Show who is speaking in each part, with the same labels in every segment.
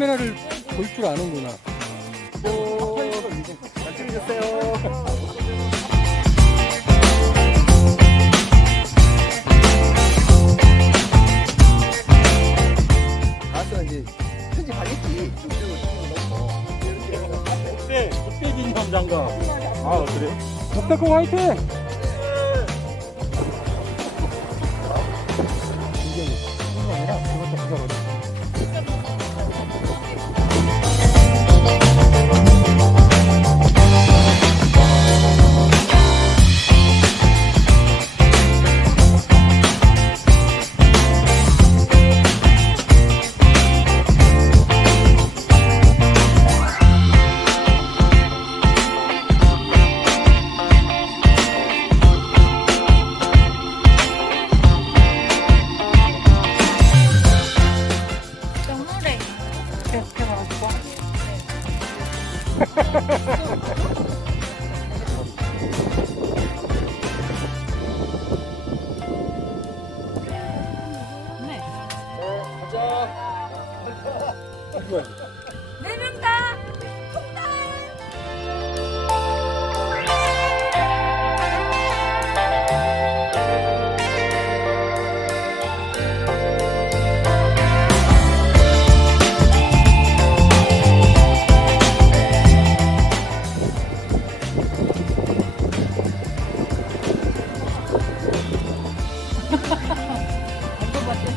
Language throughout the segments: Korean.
Speaker 1: 카메라를 볼 줄 아는구나.
Speaker 2: 잘 찍으셨어요. 가서 이제 편집하겠지.
Speaker 1: 네. 아, 그래요? 덕덕고 화이팅!
Speaker 3: 네.
Speaker 1: 이거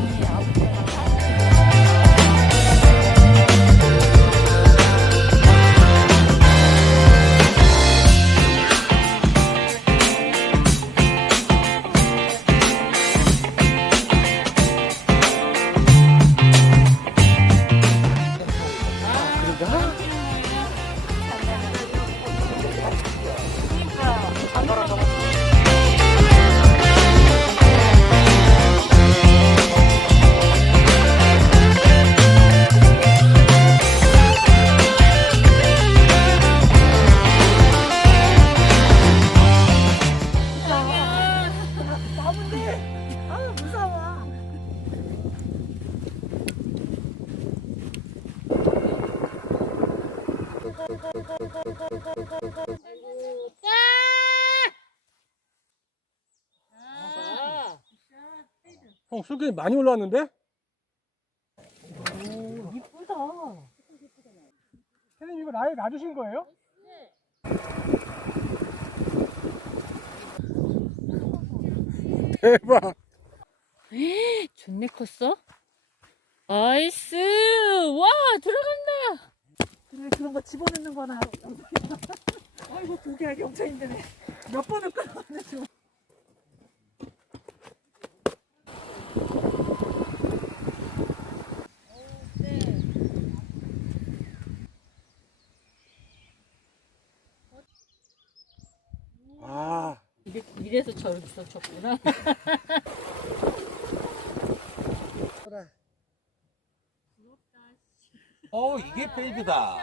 Speaker 4: 아
Speaker 1: 형, 술기 많이 올라왔는데?
Speaker 4: 이쁘다.
Speaker 1: 선생님, 이거 놔, 놔주신 거예요? 대박.
Speaker 3: 존내 컸어? 아이스. 와 들어간다.
Speaker 4: 그래 그런 거 집어넣는 거나. 아이고 그게 경찰인데네. 몇 번을 줘.
Speaker 1: 아,
Speaker 3: 이래, 이래서 저렇게 쳤구나.
Speaker 2: 어, 이게 페이드다.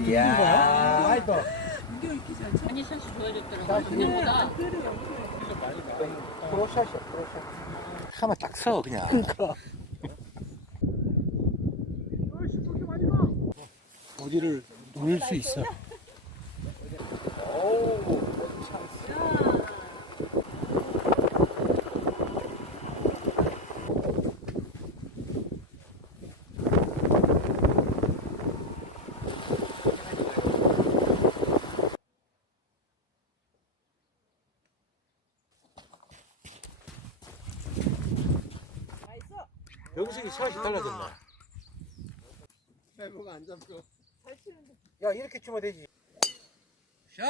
Speaker 2: 이야.
Speaker 1: 아이고.
Speaker 3: 아니 샷이 좋아졌더라고. 그때보다.
Speaker 2: 프로샷이야, 프로샷. 하나 딱 서, 그냥.
Speaker 1: 어디를 누를 수 있어.
Speaker 2: 영식이 샷이 달라졌나?
Speaker 5: 배부가 안 잡혀.
Speaker 2: 야, 이렇게 치면 되지. 샷!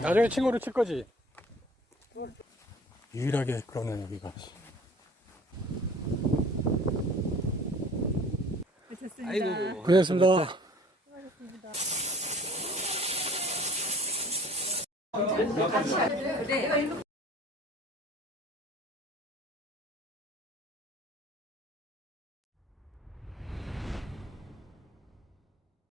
Speaker 1: 나중에 친구로 칠 거지? 유일하게 그러네, 여기가.
Speaker 2: 아이고.
Speaker 1: 고생했습니다.